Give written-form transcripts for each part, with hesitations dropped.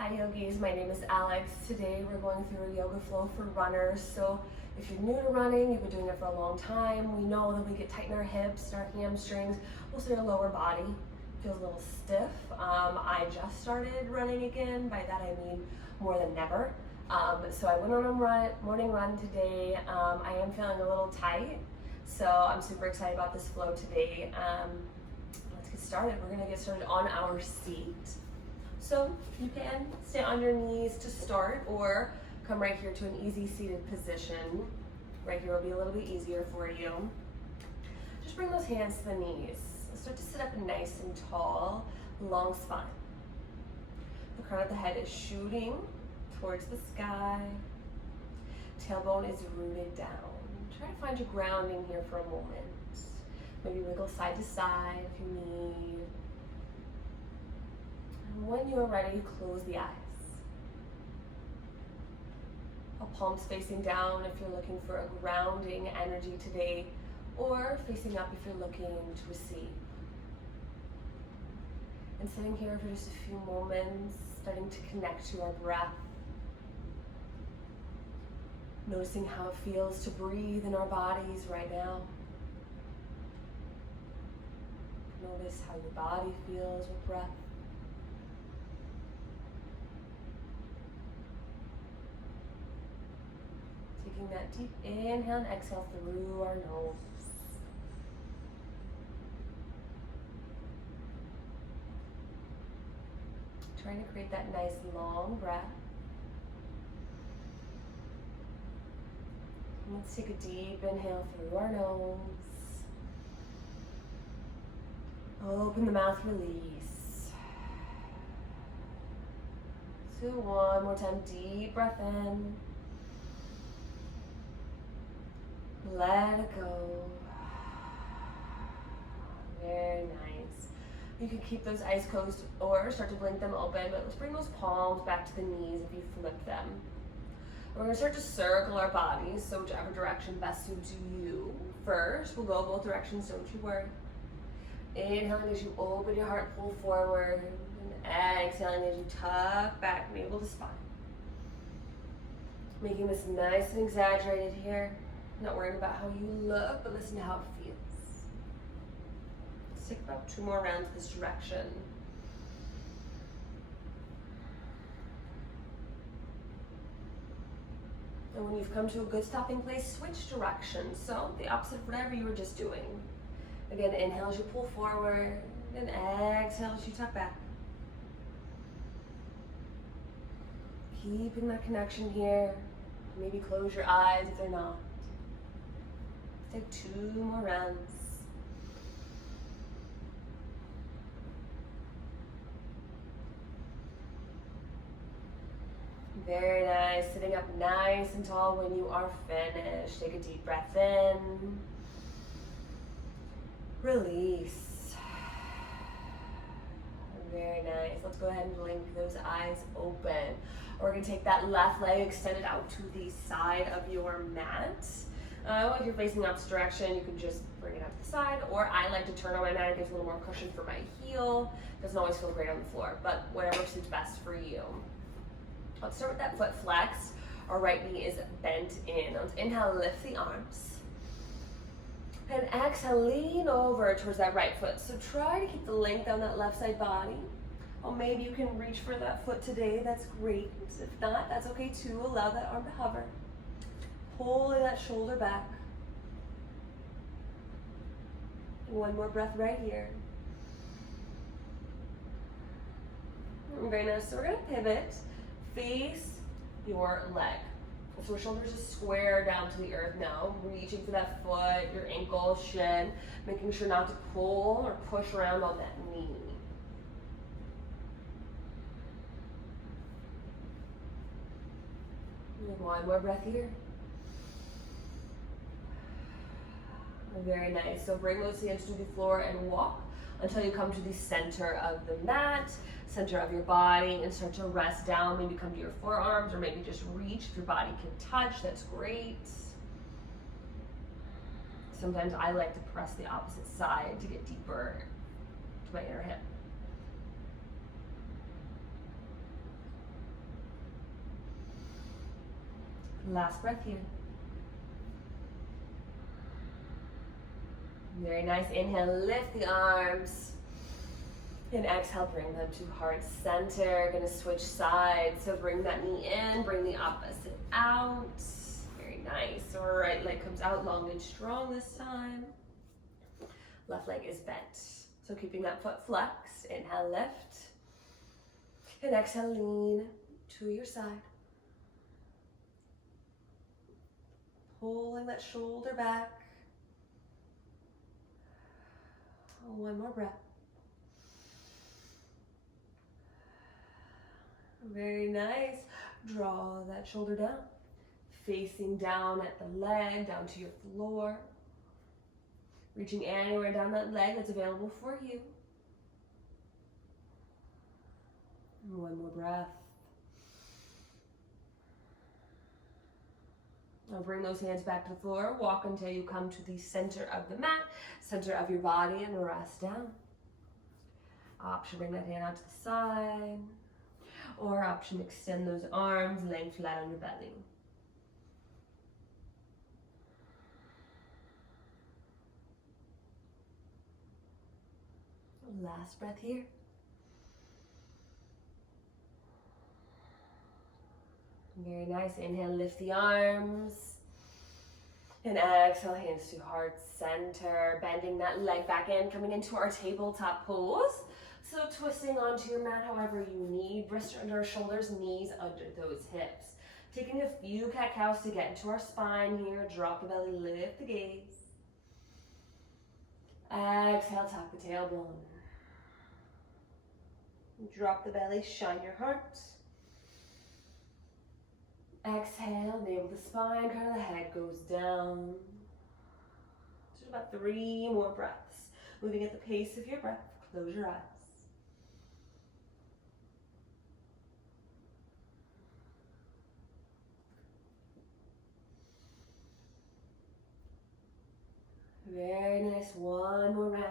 Hi yogis, my name is Alex. Today we're going through a yoga flow for runners. So if you're new to running, you've been doing it for a long time, we know that we get tight in our hips and our hamstrings, also your lower body feels a little stiff. I just started running again. By that I mean more than never. So I went on a morning run today. I am feeling a little tight, so I'm super excited about this flow today. Let's get started. We're gonna get started on our seat. So you can stay on your knees to start or come right here to an easy seated position. Right here will be a little bit easier for you. Just bring those hands to the knees. Start to sit up nice and tall, long spine. The crown of the head is shooting towards the sky. Tailbone is rooted down. Try to find your grounding here for a moment. Maybe wiggle side to side if you need. When you are ready, close the eyes. Palms facing down if you're looking for a grounding energy today, or facing up if you're looking to receive. And sitting here for just a few moments, starting to connect to our breath. Noticing how it feels to breathe in our bodies right now. Notice how your body feels with breath. Taking that deep inhale and exhale through our nose. Trying to create that nice long breath. And let's take a deep inhale through our nose. Open the mouth, release. So one more time, deep breath in. Let it go. Very nice. You can keep those eyes closed or start to blink them open, but let's bring those palms back to the knees if you flip them. We're going to start to circle our bodies, so whichever direction best suits you. First, we'll go both directions, don't you worry. Inhaling as you open your heart, pull forward, and exhaling as you tuck back, navel to spine. Making this nice and exaggerated here. Not worrying about how you look, but listen to how it feels. Let's take about 2 more rounds this direction. And when you've come to a good stopping place, switch directions. So the opposite of whatever you were just doing. Again, inhale as you pull forward, and exhale as you tuck back. Keeping that connection here. Maybe close your eyes if they're not. Take 2 more rounds. Very nice. Sitting up nice and tall when you are finished. Take a deep breath in. Release. Very nice. Let's go ahead and blink those eyes open. We're going to take that left leg extended out to the side of your mat. If you're facing the opposite direction, you can just bring it up to the side, or I like to turn on my mat. It gives a little more cushion for my heel. Doesn't always feel great on the floor, but whatever suits best for you. Let's start with that foot flexed. Our right knee is bent in. Let's inhale, lift the arms. And exhale, lean over towards that right foot. So try to keep the length on that left side body. Or maybe you can reach for that foot today. That's great. If not, that's okay too. Allow that arm to hover. Pulling that shoulder back. One more breath right here. Very nice. So we're going to pivot. Face your leg. So our shoulders are square down to the earth now. Reaching for that foot, your ankle, shin. Making sure not to pull or push around on that knee. And one more breath here. Very nice. So bring those hands to the floor and walk until you come to the center of the mat, center of your body, and start to rest down. Maybe come to your forearms, or maybe just reach if your body can touch. That's great. Sometimes I like to press the opposite side to get deeper to my inner hip. Last breath here. Very nice. Inhale, lift the arms. And exhale, bring them to heart center. Gonna switch sides. So bring that knee in, bring the opposite out. Very nice. So our right leg comes out long and strong this time. Left leg is bent. So keeping that foot flexed. Inhale, lift. And exhale, lean to your side. Pulling that shoulder back. One more breath. Very nice. Draw that shoulder down. Facing down at the leg, down to your floor. Reaching anywhere down that leg that's available for you. One more breath. Now bring those hands back to the floor. Walk until you come to the center of the mat, center of your body, and rest down. Option, bring that hand out to the side. Or option, extend those arms, laying flat on your belly. Last breath here. Very nice. Inhale, lift the arms. And exhale, hands to heart center. Bending that leg back in, coming into our tabletop pose. So twisting onto your mat however you need. Wrists under our shoulders, knees under those hips. Taking a few cat-cows to get into our spine here. Drop the belly, lift the gaze. Exhale, tuck the tailbone. Drop the belly, shine your heart. Exhale, navel the spine, crown of the head goes down. Just about 3 more breaths. Moving at the pace of your breath, close your eyes. Very nice, one more round.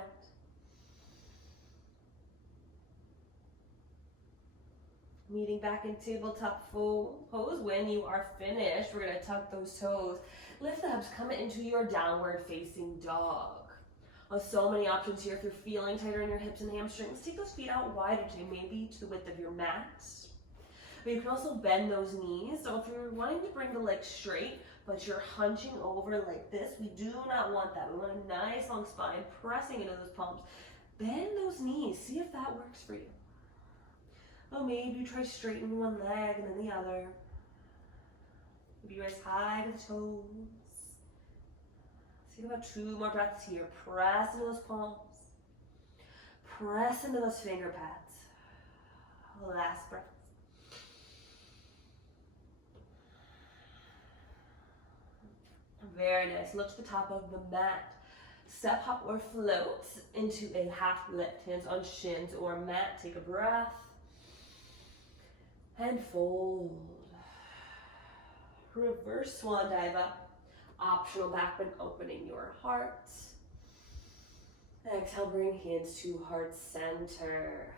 Meeting back in tabletop pose. When you are finished, we're gonna tuck those toes. Lift the hips, come into your downward facing dog. So many options here. If you're feeling tighter in your hips and hamstrings, take those feet out wider to maybe to the width of your mat. But you can also bend those knees. So if you're wanting to bring the legs straight, but you're hunching over like this, we do not want that. We want a nice long spine, pressing into those palms. Bend those knees, see if that works for you. Oh, maybe you try straightening one leg and then the other. Maybe you rise high to the toes. Let's take about 2 more breaths here. Press into those palms. Press into those finger pads. Last breath. Very nice. Look to the top of the mat. Step, hop, or float into a half lift. Hands on shins or mat. Take a breath. And fold. Reverse swan dive up. Optional back bend, opening your heart. Exhale, bring hands to heart center.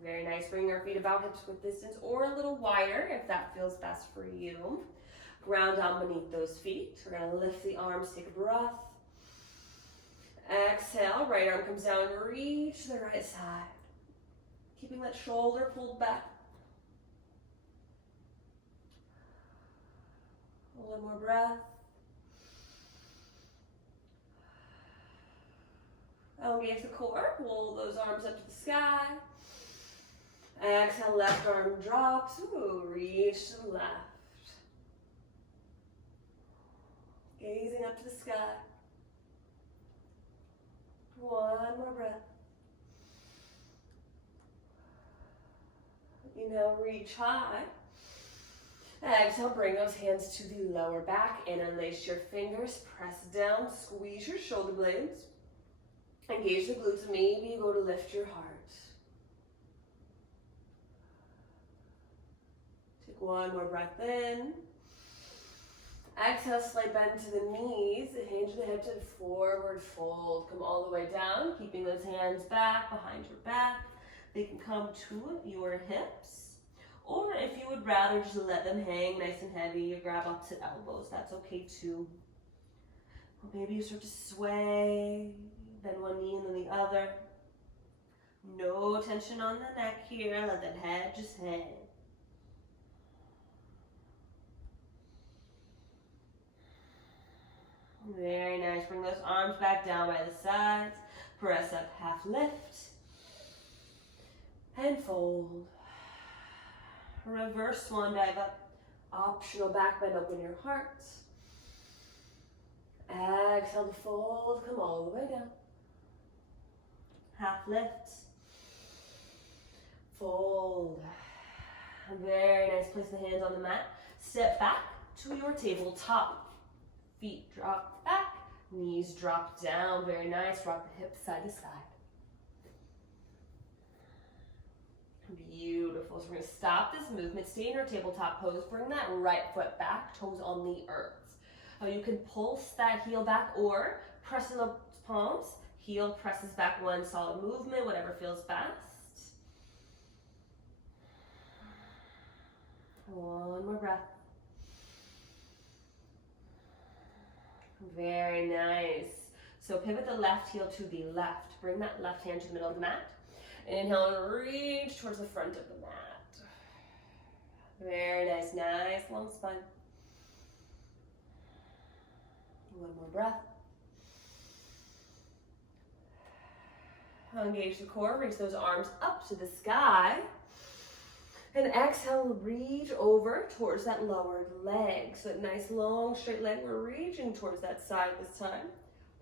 Very nice. Bring our feet about hips width distance or a little wider if that feels best for you. Ground down beneath those feet. We're gonna lift the arms, take a breath. Exhale, right arm comes down, reach to the right side. Keeping that shoulder pulled back. One more breath. Elongate the core, pull those arms up to the sky. Exhale, left arm drops. Ooh, reach to the left. Gazing up to the sky. One more breath. Inhale, reach high. Exhale, bring those hands to the lower back. Interlace your fingers, press down, squeeze your shoulder blades. Engage the glutes, maybe you go to lift your heart. Take one more breath in. Exhale, slight bend to the knees, hinge the hips and forward fold. Come all the way down, keeping those hands back behind your back. They can come to your hips, Or if you would rather just let them hang nice and heavy or grab opposite elbows, that's okay too. Or maybe you start to sway, bend one knee and then the other. No tension on the neck here, let that head just hang. Very nice, bring those arms back down by the sides, press up, half lift, and fold. Reverse swan dive up, optional back bend, open your heart. Exhale to fold, come all the way down. Half lift, fold. Very nice, place the hands on the mat. Step back to your tabletop. Feet drop back, knees drop down. Very nice, rock the hips side to side. Beautiful, so we're gonna stop this movement, stay in your tabletop pose, bring that right foot back, toes on the earth. You can pulse that heel back or press in the palms, heel presses back, one solid movement, whatever feels best. One more breath. Very nice. So pivot the left heel to the left. Bring that left hand to the middle of the mat. Inhale and reach towards the front of the mat. Very nice, nice long spine. One more breath. Engage the core, reach those arms up to the sky. And exhale, reach over towards that lowered leg. So nice long straight leg, we're reaching towards that side this time.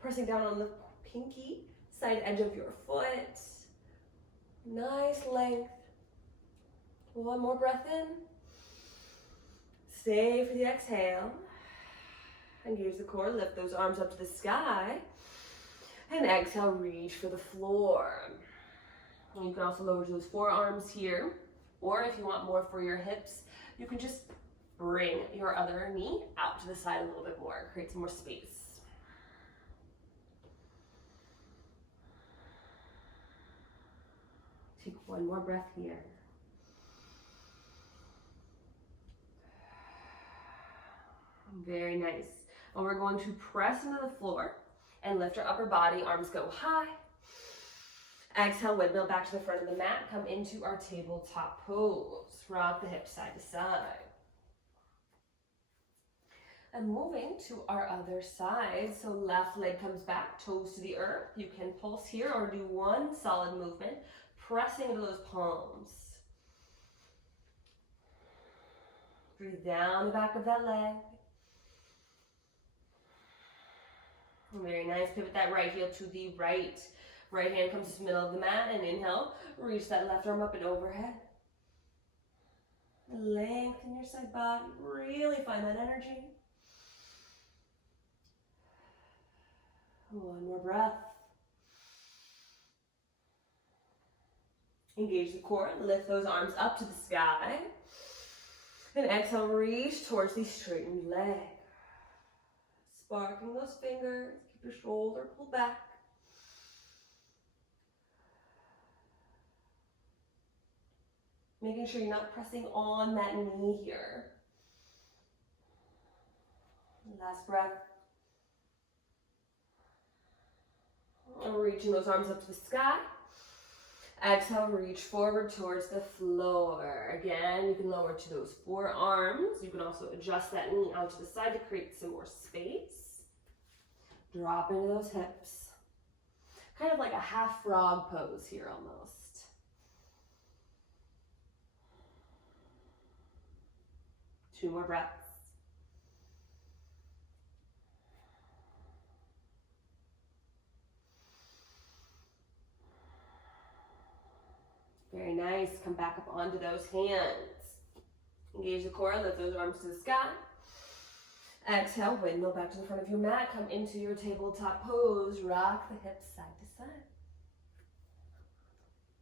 Pressing down on the pinky side edge of your foot. Nice length. One more breath in. Stay for the exhale. Engage the core, lift those arms up to the sky. And exhale, reach for the floor. And you can also lower those forearms here. Or if you want more for your hips, you can just bring your other knee out to the side a little bit more. Create some more space. Take one more breath here. Very nice. And we're going to press into the floor and lift our upper body. Arms go high. Exhale, windmill back to the front of the mat. Come into our tabletop pose. Rock the hips side to side. And moving to our other side. So left leg comes back, toes to the earth. You can pulse here or do one solid movement, pressing into those palms. Breathe down the back of that leg. Very nice. Pivot that right heel to the right. Right hand comes to the middle of the mat and inhale. Reach that left arm up and overhead. Lengthen your side body. Really find that energy. One more breath. Engage the core. Lift those arms up to the sky. And exhale, reach towards the straightened leg. Sparking those fingers. Keep your shoulder pulled back. Making sure you're not pressing on that knee here. Last breath. And reaching those arms up to the sky. Exhale, reach forward towards the floor. Again, you can lower to those forearms. You can also adjust that knee out to the side to create some more space. Drop into those hips. Kind of like a half frog pose here almost. Two more breaths. Very nice. Come back up onto those hands. Engage the core, lift those arms to the sky. Exhale, windmill back to the front of your mat. Come into your tabletop pose. Rock the hips side to side.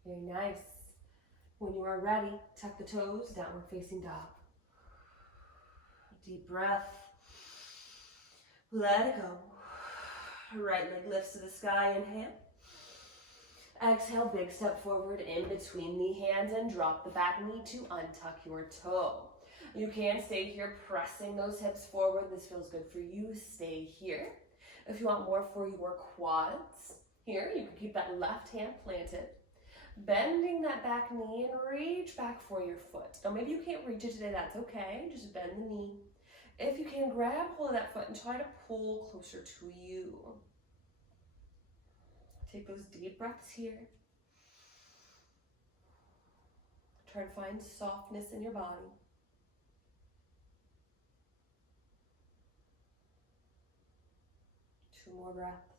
Very nice. When you are ready, tuck the toes, downward facing dog. Deep breath. Let it go. Right leg lifts to the sky, inhale. Exhale, big step forward in between the hands and drop the back knee to untuck your toe. You can stay here pressing those hips forward. This feels good for you. Stay here. If you want more for your quads, here you can keep that left hand planted. Bending that back knee and reach back for your foot. Now maybe you can't reach it today, that's okay. Just bend the knee. If you can, grab hold of that foot and try to pull closer to you. Take those deep breaths here. Try to find softness in your body. Two more breaths.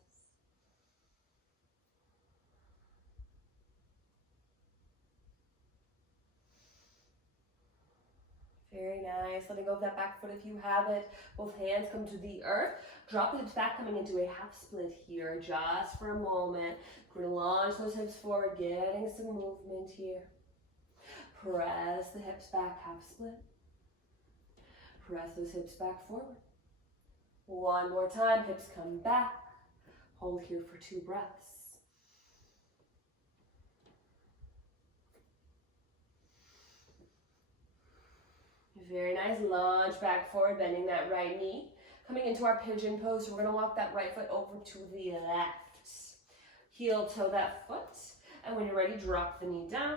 Very nice. Letting go of that back foot if you have it. Both hands come to the earth. Drop the hips back, coming into a half split here just for a moment. We're going to launch those hips forward, getting some movement here. Press the hips back, half split. Press those hips back forward. One more time, hips come back. Hold here for 2 breaths. Very nice. Launch back forward, bending that right knee. Coming into our pigeon pose, so we're going to walk that right foot over to the left. Heel toe that foot. And when you're ready, drop the knee down.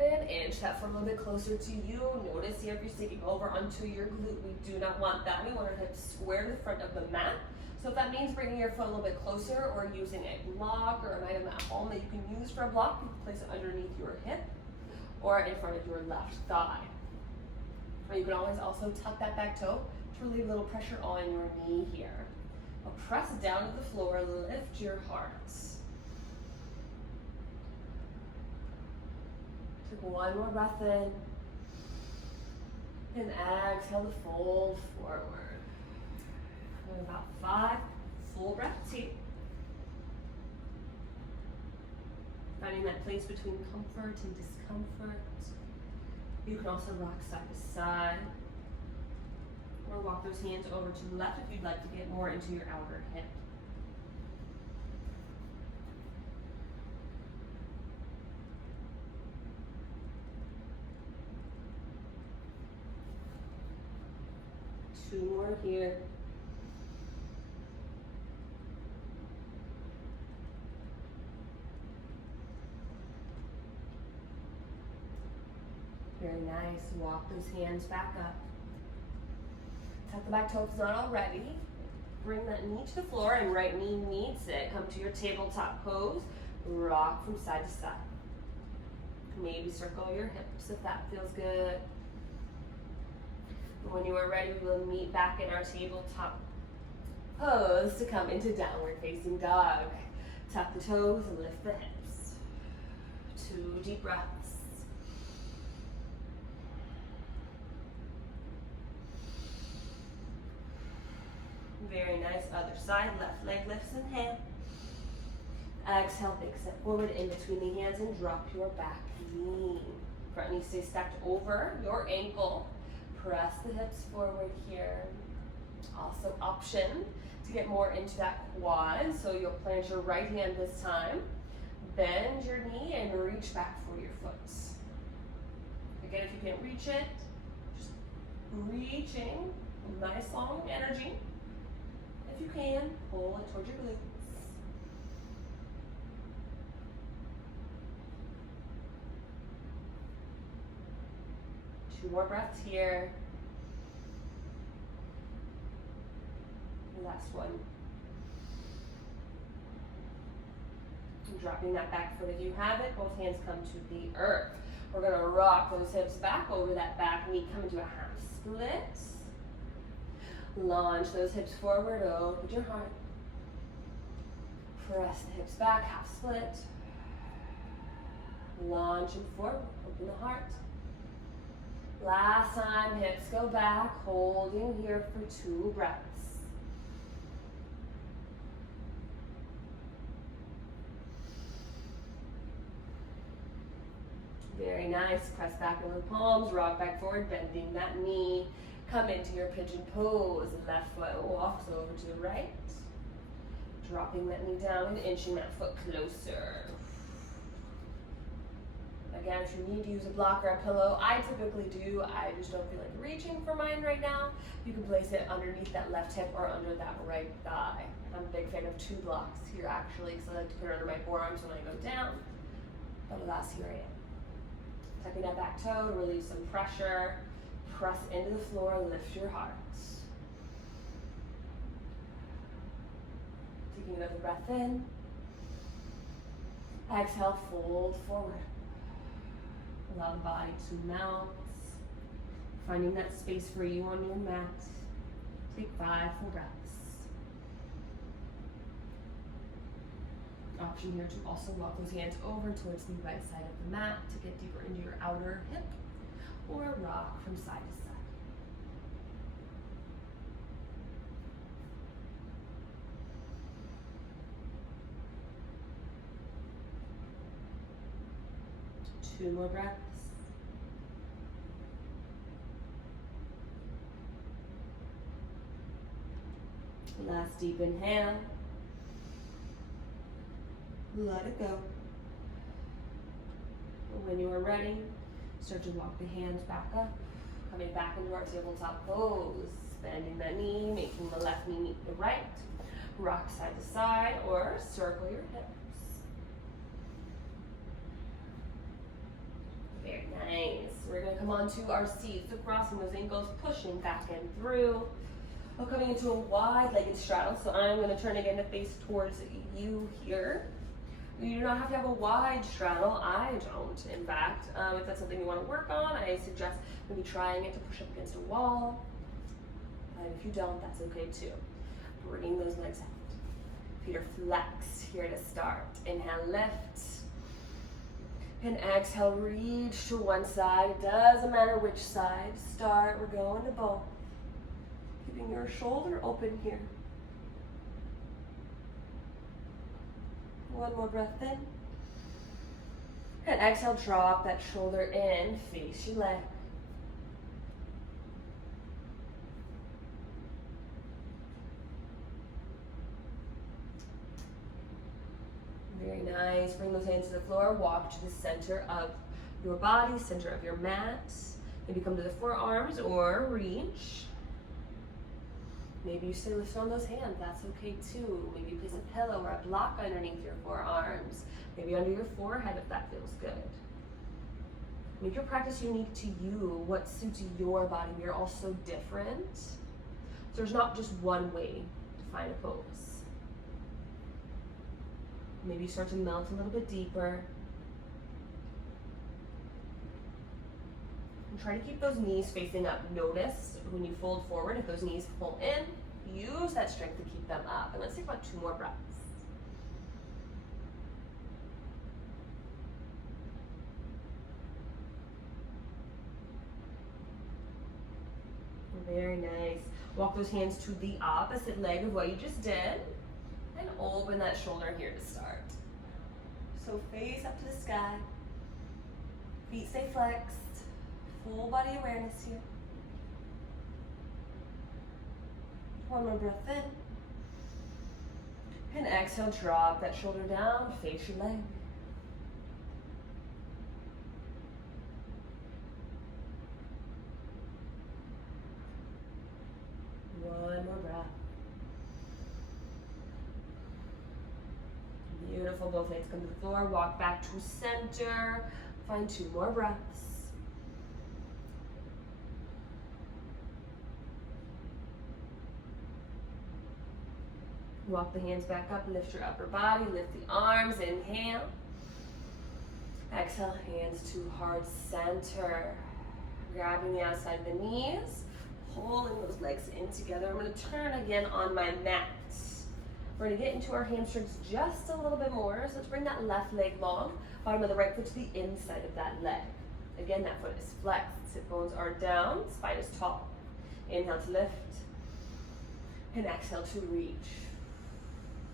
And inch that foot a little bit closer to you. Notice here if you're sticking over onto your glute, we do not want that. We want our hips square to the front of the mat. So if that means bringing your foot a little bit closer or using a block or an item at home that you can use for a block, you can place it underneath your hip or in front of your left thigh. Or you can always also tuck that back toe to relieve a little pressure on your knee here. Now press down to the floor, lift your heart. Take one more breath in. And exhale to fold forward. And about 5 full breaths here. Finding that place between comfort and discomfort. You can also rock side to side, or walk those hands over to the left if you'd like to get more into your outer hip. Two more here. Very nice. Walk those hands back up. Tuck the back toe if it's not already. Bring that knee to the floor and right knee meets it. Come to your tabletop pose. Rock from side to side. Maybe circle your hips if that feels good. When you are ready, we will meet back in our tabletop pose to come into downward facing dog. Tuck the toes and lift the hips. 2 deep breaths. Very nice. Other side. Left leg lifts in half. Exhale, big step forward in between the hands and drop your back knee. Front knee stays stacked over your ankle. Press the hips forward here. Also option to get more into that quad. So you'll plant your right hand this time. Bend your knee and reach back for your foot. Again, if you can't reach it, just reaching. Nice long energy. If you can, pull it towards your glutes. Two more breaths here. Last one. And dropping that back foot if you have it. Both hands come to the earth. We're going to rock those hips back over that back knee. Come into a half split. Launch those hips forward. Open your heart. Press the hips back. Half split. Launch them forward. Open the heart. Last time, hips go back, holding here for 2 breaths. Very nice. Press back over the palms, rock back forward, bending that knee. Come into your pigeon pose. Left foot walks over to the right. Dropping that knee down and inching that foot closer. Again, if you need to use a block or a pillow, I typically do. I just don't feel like reaching for mine right now. You can place it underneath that left hip or under that right thigh. I'm a big fan of 2 blocks here actually, because I like to put it under my forearms when I go down. But alas, here I am. Tucking that back toe to relieve some pressure. Press into the floor, lift your heart. Taking another breath in. Exhale, fold forward. Allow the body to melt. Finding that space for you on your mat. Take 5 full breaths. Option here to also walk those hands over towards the right side of the mat to get deeper into your outer hip, or rock from side to side. Two more breaths. Last deep inhale. Let it go. When you are ready, start to walk the hands back up, coming back into our tabletop pose, bending that knee, making the left knee meet the right, rock side to side, or circle your hips. Very nice. We're going to come onto our seat, so crossing those ankles, pushing back and through. We're coming into a wide-legged straddle, so I'm going to turn again to face towards you here. You do not have to have a wide straddle. I don't, in fact. If that's something you want to work on, I suggest maybe trying it to push up against a wall. If you don't, that's okay too. Bringing those legs out. Feet are flexed here to start. Inhale, lift. And exhale, reach to one side. It doesn't matter which side. Start, we're going to both. Keeping your shoulder open here. One more breath in. And exhale, drop that shoulder in, face your leg. Very nice. Bring those hands to the floor. Walk to the center of your body, center of your mat. Maybe come to the forearms or reach. Maybe you stay lifted on those hands, that's okay too. Maybe you place a pillow or a block underneath your forearms. Maybe under your forehead if that feels good. Make your practice unique to you, what suits your body. We're all so different. So there's not just one way to find a pose. Maybe you start to melt a little bit deeper. And try to keep those knees facing up. Notice when you fold forward, if those knees pull in, use that strength to keep them up. And let's take about 2 more breaths. Very nice. Walk those hands to the opposite leg of what you just did. And open that shoulder here to start. So face up to the sky. Feet stay flexed. Full body awareness here. One more breath in. And exhale, drop that shoulder down, face your leg. One more breath. Beautiful, both legs come to the floor, walk back to center, find 2 more breaths. Walk the hands back up, lift your upper body, lift the arms, inhale. Exhale, hands to heart center. Grabbing the outside of the knees, pulling those legs in together. I'm gonna turn again on my mat. We're gonna get into our hamstrings just a little bit more. So let's bring that left leg long, bottom of the right foot to the inside of that leg. Again, that foot is flexed, sit bones are down, spine is tall. Inhale to lift, and exhale to reach.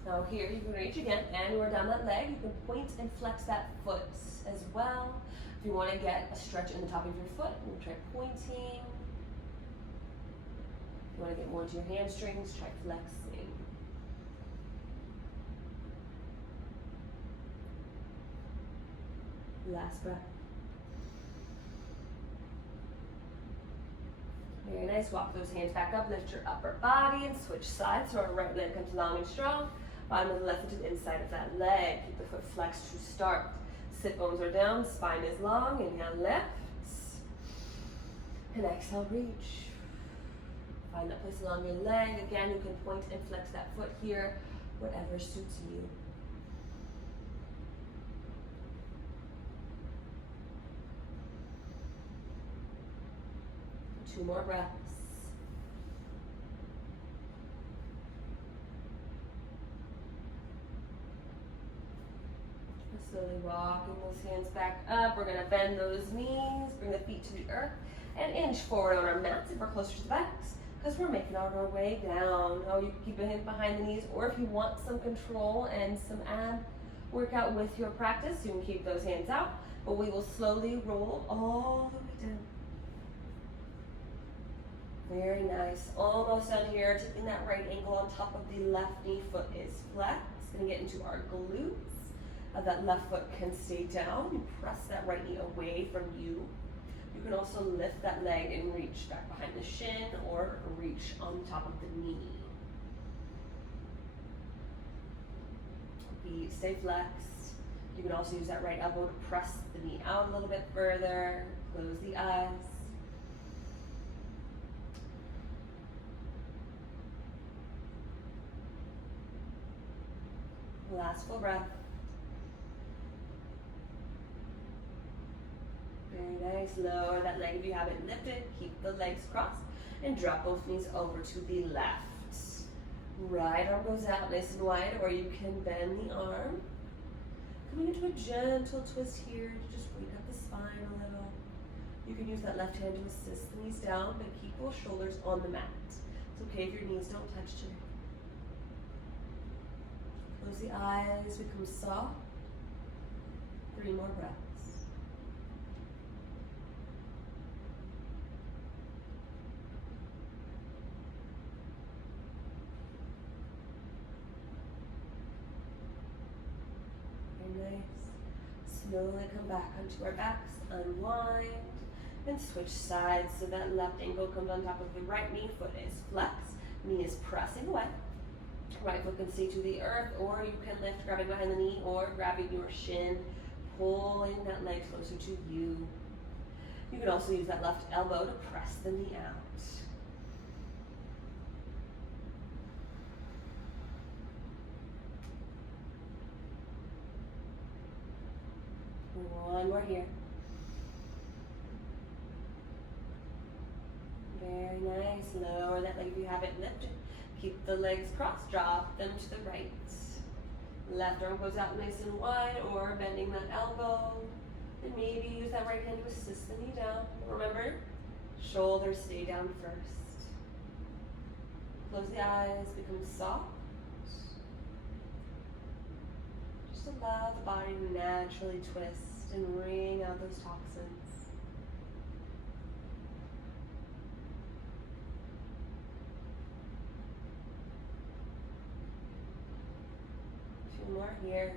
Now here you can reach again, and we're down that leg. You can point and flex that foot as well. If you want to get a stretch in the top of your foot, you can try pointing. If you want to get more into your hamstrings, try flexing. Last breath. Very nice. Walk those hands back up. Lift your upper body and switch sides. So our right leg comes long and strong. Bottom of the left foot to the inside of that leg. Keep the foot flexed to start. Sit bones are down. Spine is long. Inhale, lift. And exhale, reach. Find that place along your leg. Again, you can point and flex that foot here. Whatever suits you. 2 more breaths. Slowly walking those hands back up. We're going to bend those knees, bring the feet to the earth, and inch forward on our mats if we're closer to the backs, because we're making our way down. Oh, you can keep a hand behind the knees, or if you want some control and some ab workout with your practice, you can keep those hands out, but we will slowly roll all the way down. Very nice. Almost done here. Taking that right ankle on top of the left knee. Foot is flat. It's going to get into our glutes. That left foot can stay down. You press that right knee away from you. You can also lift that leg and reach back behind the shin or reach on top of the knee. Feet stay flexed. You can also use that right elbow to press the knee out a little bit further. Close the eyes. Last full breath. Very nice. Lower that leg if you have it lifted. Keep the legs crossed and drop both knees over to the left. Right arm goes out nice and wide, or you can bend the arm. Coming into a gentle twist here to just wake up the spine a little. You can use that left hand to assist the knees down, but keep both shoulders on the mat. It's okay if your knees don't touch today. Close the eyes, become soft. 3 more breaths. Very nice. Slowly come back onto our backs, unwind, and switch sides so that left ankle comes on top of the right knee, foot is flexed, knee is pressing away. Right foot can stay to the earth, or you can lift, grabbing behind the knee, or grabbing your shin, pulling that leg closer to you. You can also use that left elbow to press the knee out. One more here. Very nice. Lower that leg if you have it lifted. Keep the legs crossed, drop them to the right. Left arm goes out nice and wide, or bending that elbow. And maybe use that right hand to assist the knee down. Remember, shoulders stay down first. Close the eyes, become soft. Just allow the body to naturally twist and wring out those toxins. 2 more here.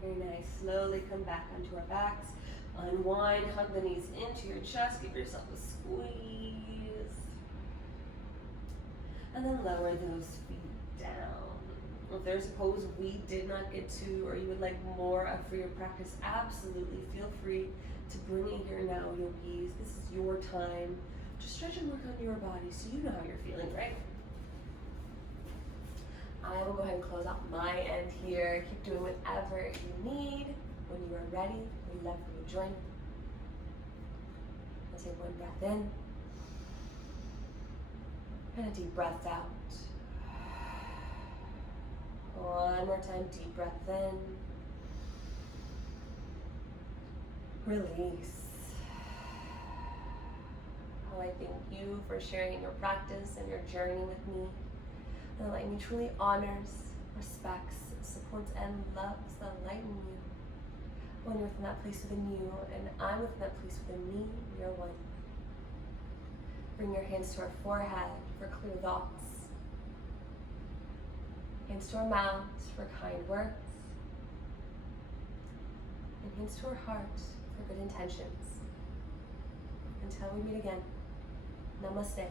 Very nice. Slowly come back onto our backs. Unwind, hug the knees into your chest. Give yourself a squeeze. And then lower those feet down. If there's a pose we did not get to, or you would like more of for your practice, absolutely feel free to bring it here now, yogis. This is your time to stretch and work on your body so you know how you're feeling, right? I will go ahead and close out my end here. Keep doing whatever you need. When you are ready, we'd love for you to join. I'll take 1 breath in and a deep breath out. One more time, deep breath in. Release. Oh, I thank you for sharing your practice and your journey with me. And light me truly honors, respects, supports, and loves the light in you. When you're within that place within you, and I'm within that place within me, we are one. Bring your hands to our forehead for clear thoughts. Hands to our mouths for kind words. And hands to our hearts for good intentions. Until we meet again, namaste.